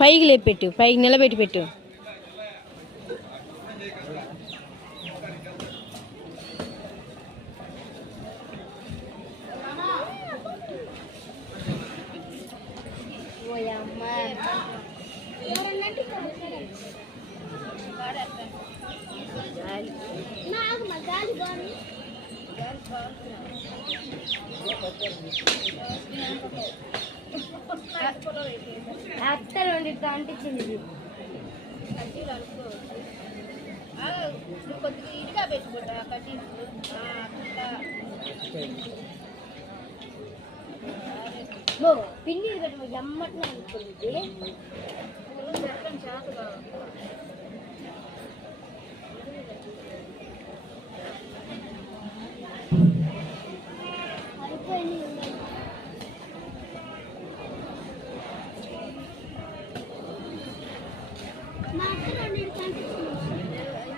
పైకి లేపెట్టు, పైకి నిలబెట్టి పెట్టు. అత్తలు వండితో అంటించింది. కొద్దిగా ఇదిగా పెట్టుకుంటా కట్టి పిండి పెట్టు ఎమ్మట్న అనుకుంది.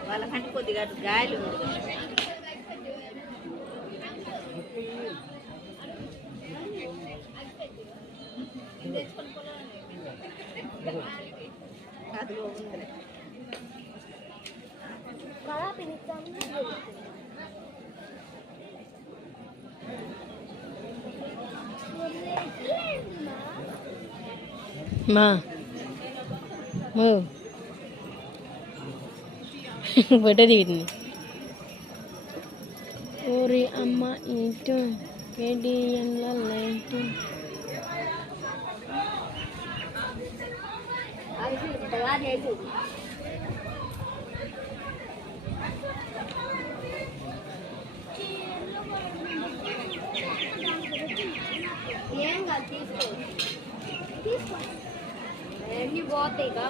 వాళ్ళకంటే కొద్దిగా గాలి ఉంది. అదిగో ఉంది మా ఫోటో దిగుతుంది. ఓరి అమ్మ ఇటు కేడిఎన్ల లైట్ ఏం కాదు తీసుకో తీసుకో అన్నీ పోతాయి కా